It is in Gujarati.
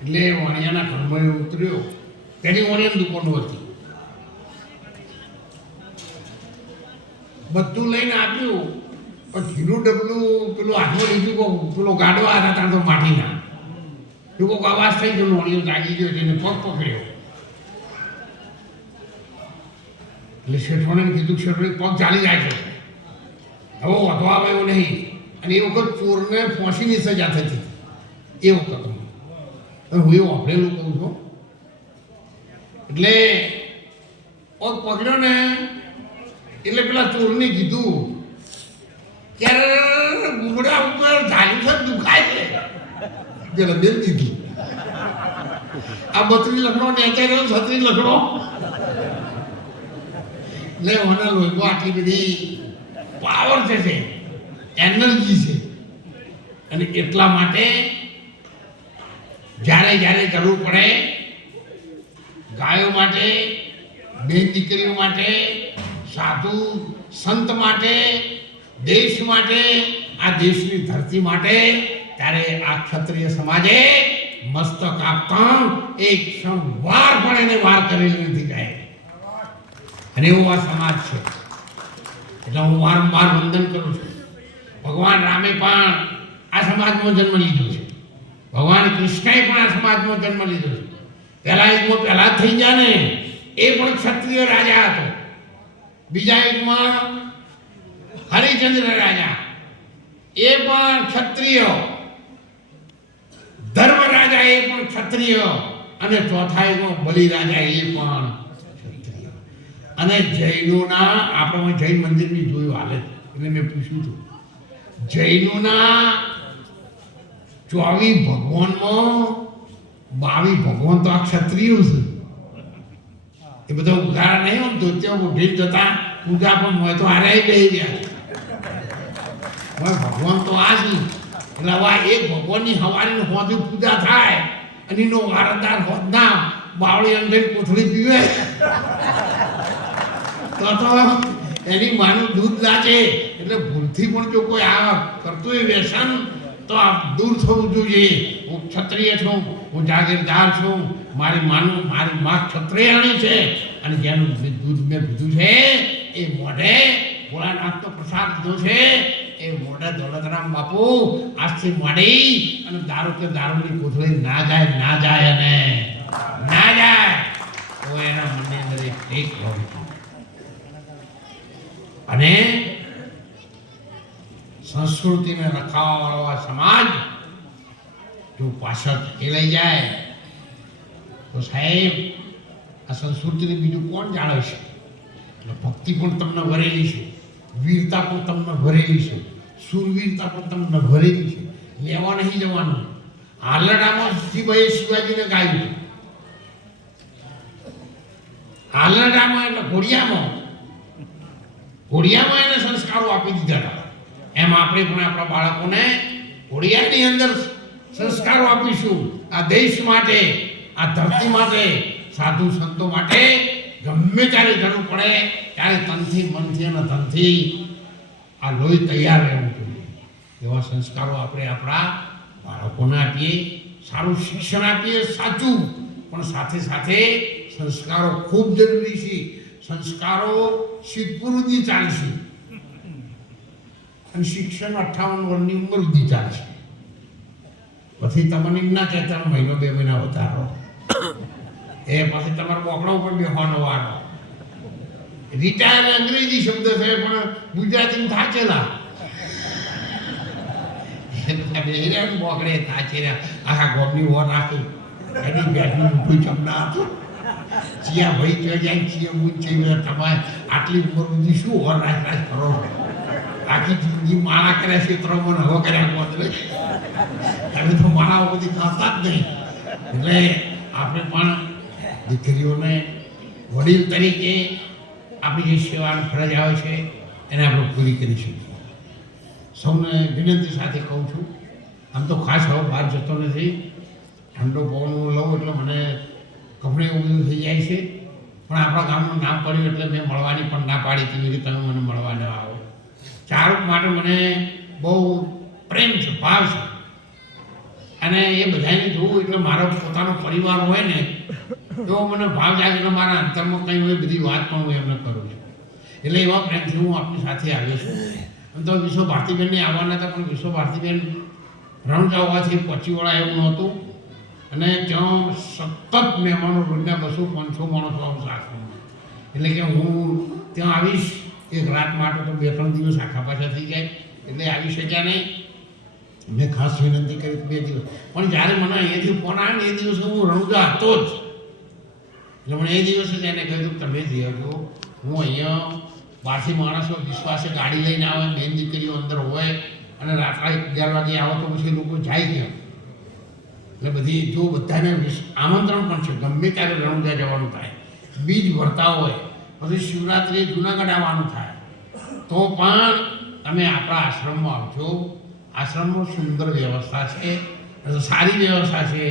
એટલે વાણિયાના ઘરમાં ઉતર્યો. તેની વાણિયાની દુકાનો હતી. બધું લઈને આપ્યું, પણ ઘીનું ડબલું પેલું હાથમાં લીધું, કહું પેલો ગાડવા હતા ત્યાં તો માટીના. એ કોઈક અવાજ થઈ ગયો, વાણિયો જાગી ગયો, એને પગ પકડ્યો. એટલે શેઠવાણીને કીધું, શેઠવાણી પગ ચાલી જાય છે, હવે વધો આવે એવું નહીં. અને એ વખત ચોરને ફાંસીની સજા થતી હતી એ વખત. હું એવું વાપરેલું કહું છું. એટલે પગ પકડ્યો ને એટલે પેલા ચોરને કીધું કે ગુમડા ઉપર ઝાલ્યું છે, દુખાય છે. પેલા બેન કીધું, આ 32 લખણો નેચે રહ્યો, 36 લખણો. એટલે મને લોહીમાં આટલી બધી પાવર છે, એનર્જી છે. અને એટલા માટે જ્યારે જ્યારે જરૂર પડે ગાયો માટે, બેન દીકરીઓ માટે, સાધુ સંત માટે, દેશ માટે, આ દેશની ધરતી માટે, ત્યારે આ ક્ષત્રિય સમાજે મસ્તક આપતા એક ક્ષણ વાર પણ એને વાર કરેલી નથી ગાય. અને એવો આ સમાજ છે. એટલે હું વારંવાર વંદન કરું છું. ભગવાન રામે પણ આ સમાજમાં જન્મ લીધો છે. ભગવાન કૃષ્ણએ પણ આ સમાજમાં જન્મ લીધો છે. પહેલા યુગમાં પહેલા થઈ ગયા ને એ પણ ક્ષત્રિય રાજા હતો. બીજા યુગમાં હરિચંદ્ર રાજા એ પણ ક્ષત્રિય. ધર્મ રાજા એ પણ ક્ષત્રિય. અને ચોથા યુગમાં બલિ રાજા એ પણ ક્ષત્રિય. અને જૈનોના આપણે જૈન મંદિરની જોયું હાલત, એટલે મેં પૂછ્યું હતું, જૈનોના 24 ભગવાનમાં 22 ભગવાન તો આ ક્ષત્રિયો છે. એ બધા ઉઘાડા નહીં આમ તો ત્યાં ઉઠીને જતા પૂજા પણ હોય તો આરે બેસી ગયા. ભગવાન તો આ છે. એટલે હવે એક ભગવાનની હવારીની હોદી પૂજા થાય અને એનો વારદાર હોદના બાવળી અંદર કોથળી પીવે તો એની માનું દૂધ લાગે. એટલે ભૂલથી પણ જો કોઈ આ કરતું હોય વ્યસન તો આ દૂર થવું જોઈએ. હું ક્ષત્રિય છું, હું જાગીરદાર છું, મારી માં ક્ષત્રિયાણી છે. અને જેનું દૂધ મેં પીધું છે એ મોઢે ભોળાનાથનો પ્રસાદ લીધો છે. એ મોઢે દોલતરામ બાપુ આજથી માંડી અને દારૂ કે દારૂની કોથળી ના જાય અને ના જાય તો એના મનની અંદર એક ટેક હોય. અને સંસ્કૃતિને રખાવવા સમાજ જો પાછળ ખેલાઈ જાય તો સાહેબ આ સંસ્કૃતિને બીજું કોણ જાણે છે? એટલે ભક્તિ પણ તમને ભરેલી છે, વીરતા પણ તમને ભરેલી છે, સુરવીરતા પણ તમને ભરેલી છે. લેવા નહીં જવાનું. હાલરડામાં જીભાઈએ શિવાજીને ગાયું. હાલરડામાં એટલે ઘોડિયામાં એને સંસ્કારો આપી દીધા હતા. એમ આપણે પણ આપણા બાળકોને ઘોડિયાની અંદર સંસ્કારો આપીશું. આ દેશ માટે, આ ધરતી માટે, સાધુ સંતો માટે ગમે ત્યારે જરૂર પડે ત્યારે તનથી મનથી અને ધનથી આ લોહી તૈયાર રહેવું જોઈએ. એવા સંસ્કારો આપણે આપણા બાળકોને આપીએ, સારું શિક્ષણ આપીએ, સાચું. પણ સાથે સાથે સંસ્કારો ખૂબ જરૂરી છે. સંસ્કારો સિદ્ધપુર સુધી ચાલશે અને શિક્ષણ 58 વર્ષની ઉંમર સુધી ચાલશે. પછી તમને એમ ના કહેતા 1 મહિનો 2 મહિના વધારો, એ પછી તમારા બોકડા ઉપર બેસવાનો વારો. રિટાયર અંગ્રેજી શબ્દ છે પણ ગુજરાતીમાં થાચેલા. બોકડે થાચેલા આખા ગોમની ઓર રાખી એની બેઠનું મોટું ચમડા હતું. ચિયા ભાઈ ક્યાં જાય, ચિયા હું છે, તમારે આટલી ઉંમર સુધી શું ઓર રાખ કરો? આખી જિંદગી માળા કર્યા ક્ષેત્રોમાં હવે કર્યા બદલે તમે તો માળાઓ બધી ખાતા જ નહીં. એટલે આપણે પણ દીકરીઓને વડીલ તરીકે આપણી જે સેવાની ફરજ આવે છે એને આપણે પૂરી કરી શકીએ. સૌને વિનંતી સાથે કહું છું, આમ તો ખાસ હવે બહાર જતો નથી. ઠંડો પવન લઉં એટલે મને ગમે એવું બધું થઈ જાય છે. પણ આપણા ગામનું નામ પડ્યું એટલે મેં મળવાની પણ ના પાડી હતી કે તમે મને મળવા ન આવો. ચારુક માટે મને બહુ પ્રેમ છે, ભાવ છે. અને એ બધાને જોવું એટલે મારો પોતાનો પરિવાર હોય ને એવો મને ભાવ જાય એટલે મારા અંતરમાં કંઈ હોય બધી વાત પણ હું એમને કરું છું. એટલે એવા પ્રેમથી હું આપની સાથે આવ્યો છું. આમ તો વિશ્વ ભારતીબેનને આવવાના હતા, પણ વિશ્વ ભારતીબેન રણુજા હોવાથી પહોંચી વળાય એવું નહોતું. અને ત્યાં સતત મહેમાનો રોજના 200-500 માણસો આવશે આશ્રમમાં. એટલે કે હું ત્યાં આવીશ એક રાત માટે તો 2-3 દિવસ આખા પાછા થઈ જાય, એટલે આવી શક્યા નહીં. મેં ખાસ વિનંતી કરી 2 દિવસ, પણ જ્યારે મને અહીંયાથી ફોન આવે ને એ દિવસે હું રણુજા હતો જ. એટલે મને એ દિવસે જ એને કહ્યું તમે જઈ આવજો, હું અહીંયા બહારથી માણસો વિશ્વાસે ગાડી લઈને આવે, બેન દીકરીઓ અંદર હોય અને રાત્રે 11 વાગે આવો તો પછી લોકો જાય ક્યાં? એટલે બધી જો બધાને આમંત્રણ પણ છે, ગમે ત્યારે રણુજા જવાનું થાય, બીજ ભરતા હોય, પછી શિવરાત્રિએ જુનાગઢ આવવાનું થાય તો પણ તમે આપણા આશ્રમમાં આવજો. આશ્રમમાં સુંદર વ્યવસ્થા છે, સારી વ્યવસ્થા છે.